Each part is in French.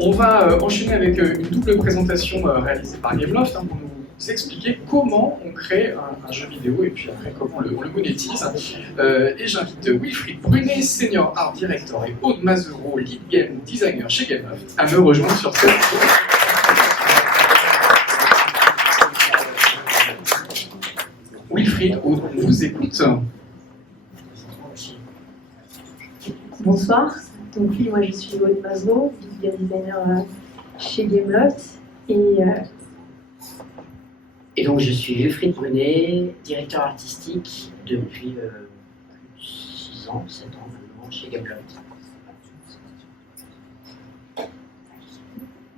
On va enchaîner avec une double présentation réalisée par Gameloft pour nous expliquer comment on crée un jeu vidéo et puis après comment on le monétise. Et j'invite Wilfried Brunet, Senior Art Director, et Aude Mazereau, Lead Game Designer chez Gameloft, à me rejoindre sur cette. Wilfried, Aude, on vous écoute. Bonsoir, donc oui, moi je suis Aude Mazereau, Lead Game Designer chez Gameloft, et donc je suis Wilfried Brunet, directeur artistique depuis plus de 6 ans, 7 ans maintenant chez Gameloft.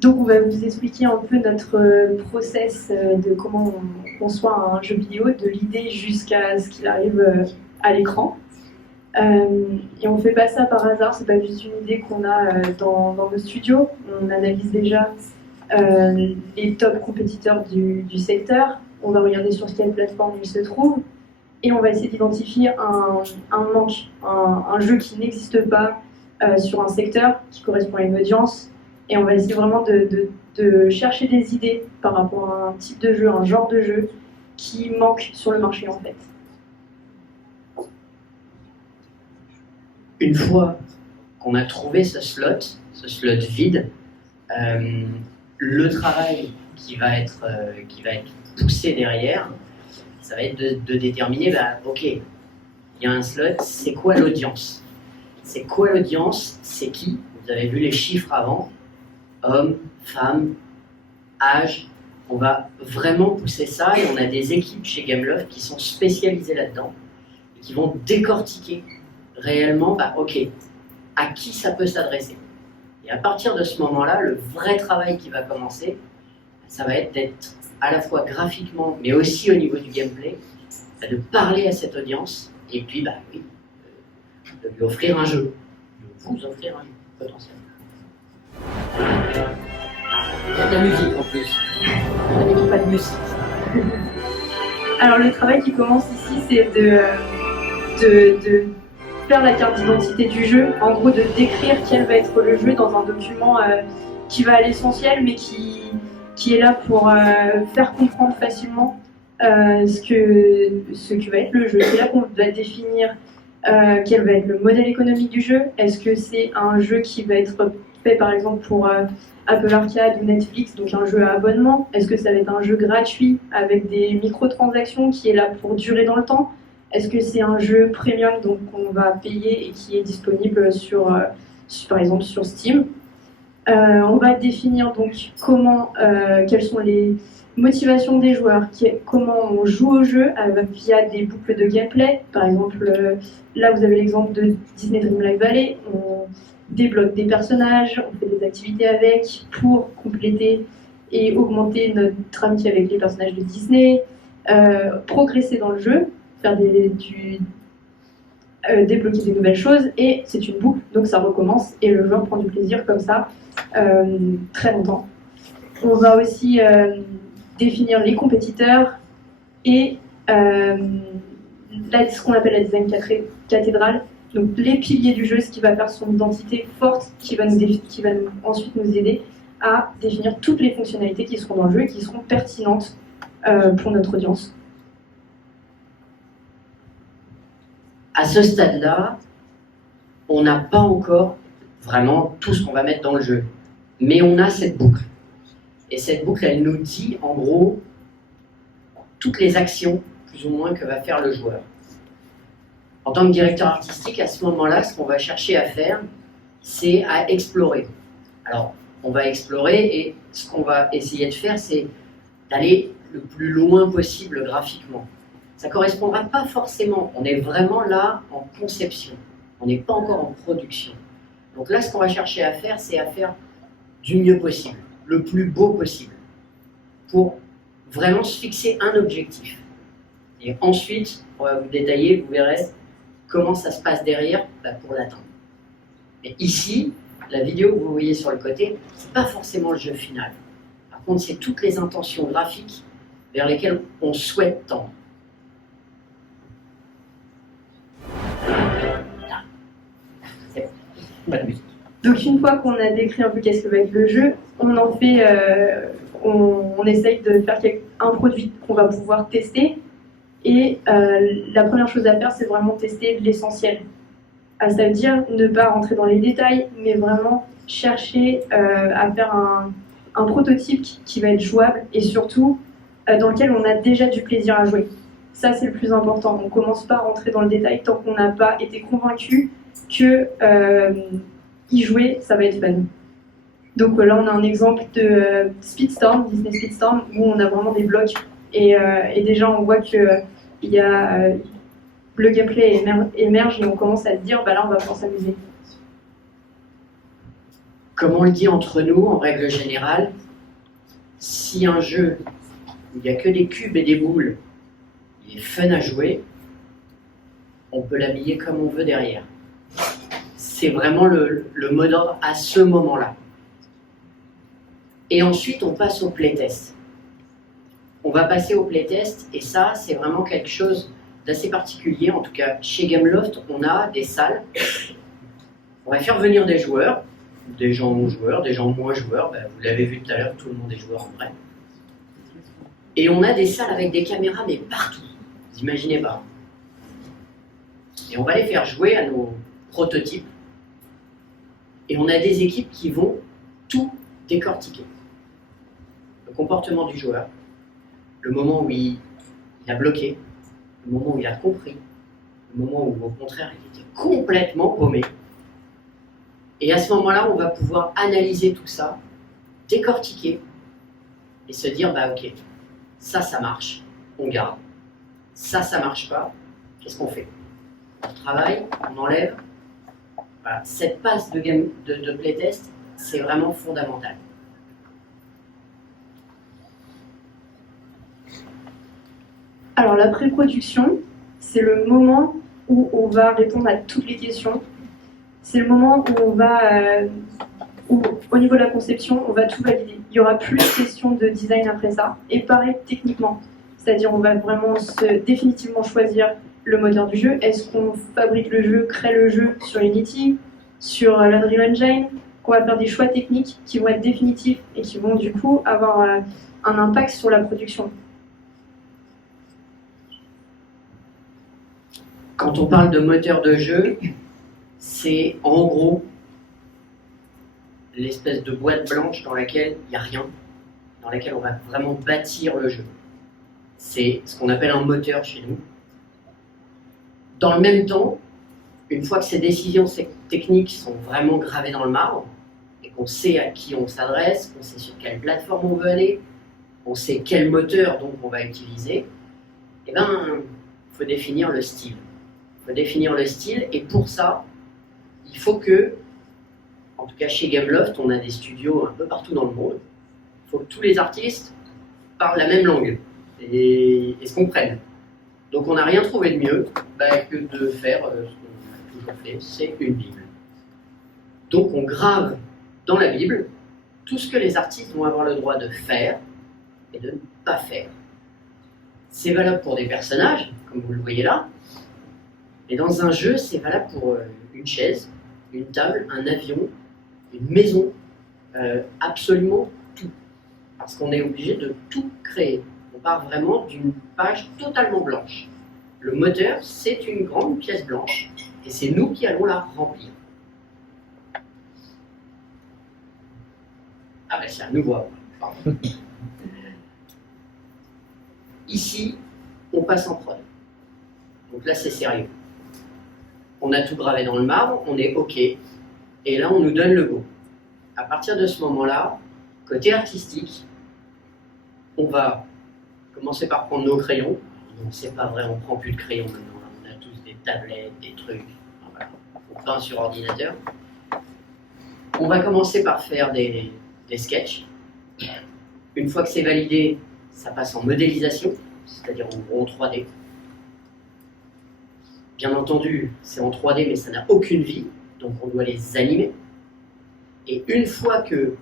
Donc on va vous expliquer un peu notre process de comment on conçoit un jeu vidéo, de l'idée jusqu'à ce qu'il arrive à l'écran. Et on fait pas ça par hasard, c'est pas juste une idée qu'on a dans nos studios. On analyse déjà les top compétiteurs du secteur, on va regarder sur quelle plateforme ils se trouvent, et on va essayer d'identifier un manque, un jeu qui n'existe pas sur un secteur, qui correspond à une audience, et on va essayer vraiment de chercher des idées par rapport à un type de jeu, un genre de jeu qui manque sur le marché en fait. Une fois qu'on a trouvé ce slot vide, le travail qui va être poussé derrière, ça va être de déterminer, ok, il y a un slot, c'est quoi l'audience? C'est quoi l'audience? C'est qui? Vous avez vu les chiffres avant, hommes, femmes, âge. On va vraiment pousser ça et on a des équipes chez Gameloft qui sont spécialisées là-dedans et qui vont décortiquer réellement, ok, à qui ça peut s'adresser. Et à partir de ce moment-là, le vrai travail qui va commencer, ça va être d'être à la fois graphiquement, mais aussi au niveau du gameplay, de parler à cette audience, et puis, oui, de lui offrir un jeu, de vous offrir un jeu potentiel. Il y a de la musique en plus. On n'écoute pas de musique. Alors le travail qui commence ici, c'est de faire la carte d'identité du jeu, en gros de décrire quel va être le jeu dans un document qui va à l'essentiel, mais qui est là pour faire comprendre facilement ce que va être le jeu. C'est là qu'on va définir quel va être le modèle économique du jeu. Est-ce que c'est un jeu qui va être fait par exemple pour Apple Arcade ou Netflix, donc un jeu à abonnement? Est-ce que ça va être un jeu gratuit avec des microtransactions qui est là pour durer dans le temps? Est-ce que c'est un jeu premium donc qu'on va payer et qui est disponible par exemple sur Steam? On va définir donc quelles sont les motivations des joueurs, comment on joue au jeu via des boucles de gameplay. Par exemple, là vous avez l'exemple de Disney Dreamlight Valley. On débloque des personnages, on fait des activités avec pour compléter et augmenter notre amitié avec les personnages de Disney, progresser dans le jeu, faire débloquer des nouvelles choses, et c'est une boucle, donc ça recommence et le joueur prend du plaisir comme ça très longtemps. On va aussi définir les compétiteurs et ce qu'on appelle la design cathédrale, donc les piliers du jeu, ce qui va faire son identité forte, qui va ensuite nous aider à définir toutes les fonctionnalités qui seront dans le jeu et qui seront pertinentes pour notre audience. À ce stade-là, on n'a pas encore vraiment tout ce qu'on va mettre dans le jeu. Mais on a cette boucle. Et cette boucle, elle nous dit, en gros, toutes les actions, plus ou moins, que va faire le joueur. En tant que directeur artistique, à ce moment-là, ce qu'on va chercher à faire, c'est à explorer. Alors, on va explorer et ce qu'on va essayer de faire, c'est d'aller le plus loin possible graphiquement. Ça ne correspondra pas forcément. On est vraiment là en conception. On n'est pas encore en production. Donc là, ce qu'on va chercher à faire, c'est à faire du mieux possible, le plus beau possible, pour vraiment se fixer un objectif. Et ensuite, on va vous détailler, vous verrez comment ça se passe derrière pour l'atteindre. Mais ici, la vidéo que vous voyez sur le côté, ce n'est pas forcément le jeu final. Par contre, c'est toutes les intentions graphiques vers lesquelles on souhaite tendre. Pas de musique. Donc une fois qu'on a décrit un peu qu'est-ce que va être le jeu, on en fait, on essaye de faire un produit qu'on va pouvoir tester. Et la première chose à faire, c'est vraiment tester l'essentiel. Ça veut dire ne pas rentrer dans les détails, mais vraiment chercher à faire un prototype qui va être jouable et surtout dans lequel on a déjà du plaisir à jouer. Ça, c'est le plus important. On ne commence pas à rentrer dans le détail tant qu'on n'a pas été convaincu que y jouer, ça va être fun. Donc là, on a un exemple de Speedstorm, Disney Speedstorm, où on a vraiment des blocs et déjà on voit que le gameplay émerge et on commence à se dire, bah là, on va pouvoir s'amuser. Comme on le dit entre nous, en règle générale, si un jeu où il n'y a que des cubes et des boules, il est fun à jouer, on peut l'habiller comme on veut derrière. C'est vraiment le mot d'ordre à ce moment-là. Et ensuite, on passe au playtest. On va passer au playtest, et ça, c'est vraiment quelque chose d'assez particulier. En tout cas, chez Gameloft, on a des salles. On va faire venir des joueurs, des gens non-joueurs, des gens moins joueurs. Ben, vous l'avez vu tout à l'heure, tout le monde est joueur en vrai. Et on a des salles avec des caméras, mais partout. Vous imaginez pas. Et on va les faire jouer à nos prototypes. Et on a des équipes qui vont tout décortiquer. Le comportement du joueur, le moment où il a bloqué, le moment où il a compris, le moment où au contraire il était complètement paumé. Et à ce moment-là, on va pouvoir analyser tout ça, décortiquer et se dire, bah ok, ça marche, on garde. Ça marche pas, qu'est-ce qu'on fait? On travaille, on enlève. Voilà. Cette passe de playtest, c'est vraiment fondamental. Alors la pré-production, c'est le moment où on va répondre à toutes les questions. C'est le moment où on va, où, au niveau de la conception, on va tout valider. Il n'y aura plus de questions de design après ça. Et pareil techniquement, c'est-à-dire on va vraiment définitivement choisir le moteur du jeu. Est-ce qu'on fabrique le jeu, crée le jeu sur Unity, sur l'Unreal Engine? On va faire des choix techniques qui vont être définitifs et qui vont du coup avoir un impact sur la production. Quand on parle de moteur de jeu, c'est en gros l'espèce de boîte blanche dans laquelle il n'y a rien, dans laquelle on va vraiment bâtir le jeu. C'est ce qu'on appelle un moteur chez nous. Dans le même temps, une fois que ces décisions techniques sont vraiment gravées dans le marbre, et qu'on sait à qui on s'adresse, qu'on sait sur quelle plateforme on veut aller, on sait quel moteur donc on va utiliser, eh ben, il faut définir le style. Il faut définir le style, et pour ça, il faut que, en tout cas chez Gameloft, on a des studios un peu partout dans le monde, il faut que tous les artistes parlent la même langue et se comprennent. Donc on n'a rien trouvé de mieux que de faire ce qu'on a toujours fait, c'est une Bible. Donc on grave dans la Bible tout ce que les artistes vont avoir le droit de faire et de ne pas faire. C'est valable pour des personnages, comme vous le voyez là, et dans un jeu, c'est valable pour une chaise, une table, un avion, une maison, absolument tout. Parce qu'on est obligé de tout créer. On part vraiment d'une page totalement blanche. Le moteur, c'est une grande pièce blanche, et c'est nous qui allons la remplir. Ah ben c'est un nouveau. Pardon. Ici, on passe en prod. Donc là, c'est sérieux. On a tout gravé dans le marbre, on est OK, et là, on nous donne le go. À partir de ce moment-là, côté artistique, on va commencer par prendre nos crayons. Donc c'est pas vrai, on prend plus de crayons maintenant. On a tous des tablettes, des trucs. Voilà. On peint sur ordinateur. On va commencer par faire des sketchs. Une fois que c'est validé, ça passe en modélisation, c'est-à-dire en gros en 3D. Bien entendu, c'est en 3D, mais ça n'a aucune vie, donc on doit les animer. Et une fois que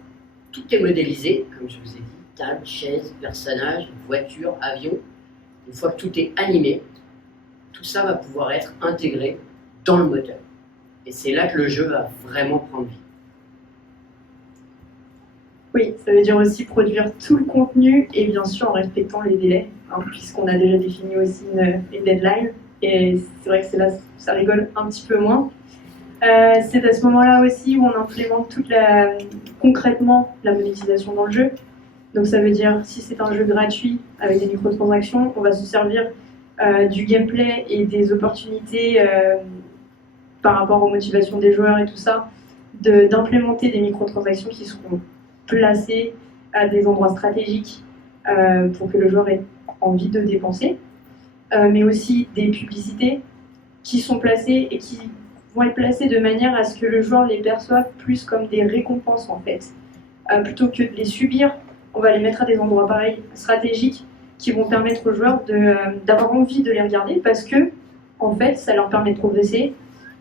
tout est modélisé, comme je vous ai dit, table, chaise, personnage, voiture, avion, une fois que tout est animé, tout ça va pouvoir être intégré dans le moteur. Et c'est là que le jeu va vraiment prendre vie. Oui, ça veut dire aussi produire tout le contenu et bien sûr en respectant les délais, hein, puisqu'on a déjà défini aussi une deadline. Et c'est vrai que c'est là ça rigole un petit peu moins. C'est à ce moment-là aussi où on implémente concrètement la monétisation dans le jeu. Donc ça veut dire, si c'est un jeu gratuit avec des microtransactions, on va se servir du gameplay et des opportunités par rapport aux motivations des joueurs et tout ça, d'implémenter des microtransactions qui seront placées à des endroits stratégiques pour que le joueur ait envie de dépenser, mais aussi des publicités qui sont placées et qui vont être placées de manière à ce que le joueur les perçoive plus comme des récompenses en fait. Plutôt que de les subir, on va les mettre à des endroits pareils, stratégiques, qui vont permettre aux joueurs d'avoir envie de les regarder parce que, en fait, ça leur permet de progresser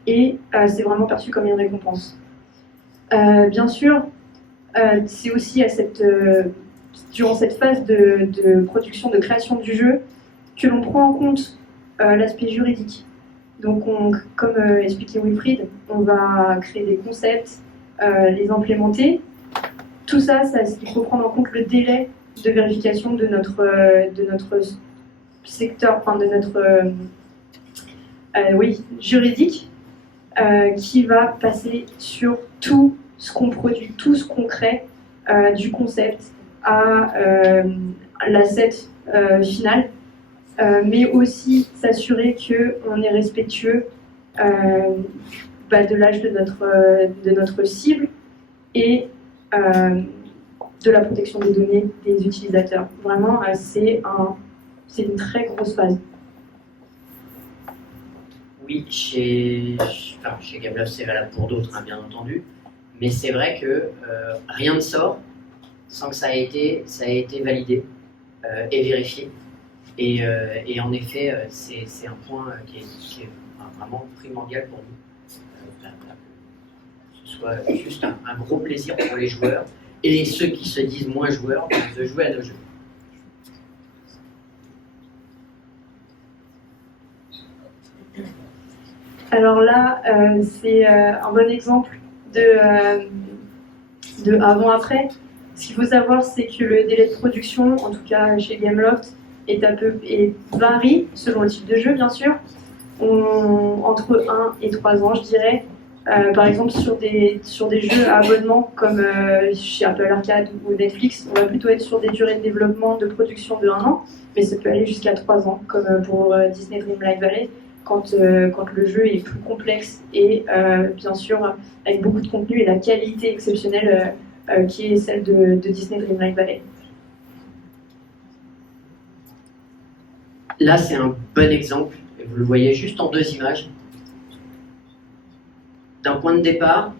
et c'est vraiment perçu comme une récompense. Bien sûr, c'est aussi durant cette phase de production, de création du jeu, que l'on prend en compte l'aspect juridique. Donc, comme expliquait Wilfried, on va créer des concepts, les implémenter. Tout ça, il faut prendre en compte le délai de vérification de notre secteur, enfin de notre juridique, qui va passer sur tout ce qu'on produit, tout ce qu'on crée, du concept à l'asset final, mais aussi s'assurer qu'on est respectueux de l'âge de notre cible et de la protection des données des utilisateurs. Vraiment, c'est une très grosse phase. Oui, chez Gameloft, c'est valable pour d'autres, hein, bien entendu. Mais c'est vrai que rien ne sort sans que ça ait été validé et vérifié. Et en effet, c'est un point qui est vraiment primordial pour nous. Que ce soit juste un gros plaisir pour les joueurs et ceux qui se disent moins joueurs de jouer à nos jeux. Alors là, c'est un bon exemple de avant-après. Ce qu'il faut savoir, c'est que le délai de production, en tout cas chez Gameloft, varie selon le type de jeu, bien sûr, entre 1 et 3 ans, je dirais. Par exemple, sur des jeux à abonnement comme chez Apple Arcade ou Netflix, on va plutôt être sur des durées de développement, de production de 1 an, mais ça peut aller jusqu'à 3 ans, comme pour Disney Dreamlight Valley, quand le jeu est plus complexe et bien sûr avec beaucoup de contenu et la qualité exceptionnelle qui est celle de Disney Dreamlight Valley. Là, c'est un bon exemple, et vous le voyez juste en 2 images, d'un point de départ,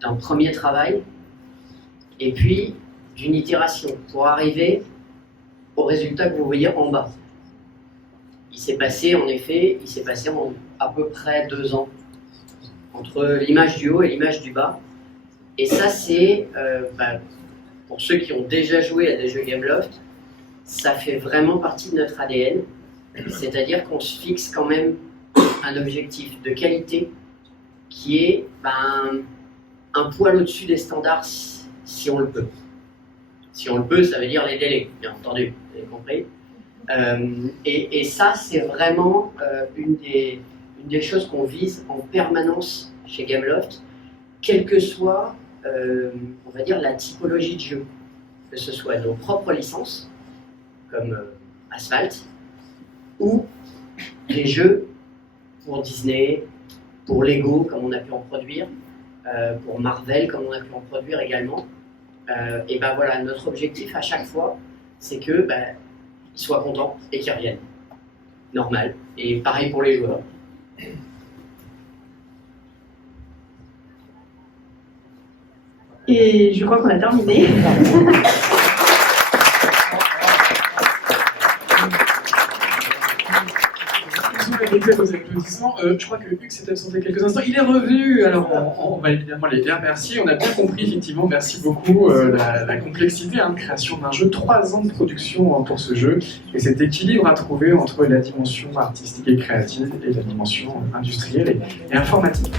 d'un premier travail, et puis d'une itération pour arriver au résultat que vous voyez en bas. Il s'est passé à peu près 2 ans entre l'image du haut et l'image du bas. Et ça, c'est, pour ceux qui ont déjà joué à des jeux Gameloft, ça fait vraiment partie de notre ADN. C'est-à-dire qu'on se fixe quand même un objectif de qualité qui est un poil au-dessus des standards si on le peut. Si on le peut, ça veut dire les délais, bien entendu, vous avez compris. Et ça, c'est vraiment une des choses qu'on vise en permanence chez Gameloft, quelle que soit, on va dire, la typologie de jeu. Que ce soit nos propres licences, comme Asphalt, ou des jeux pour Disney, pour Lego, comme on a pu en produire, pour Marvel, comme on a pu en produire également. Et voilà, notre objectif à chaque fois, c'est que ils soient contents et qu'ils reviennent. Normal. Et pareil pour les joueurs. Et je crois qu'on a terminé. Aux applaudissements. Je crois que Hugues s'est absenté quelques instants. Il est revenu, alors on va évidemment les remercier. On a bien compris, effectivement, merci beaucoup, la complexité de création d'un jeu, 3 ans de production pour ce jeu, et cet équilibre à trouver entre la dimension artistique et créative et la dimension industrielle et informatique.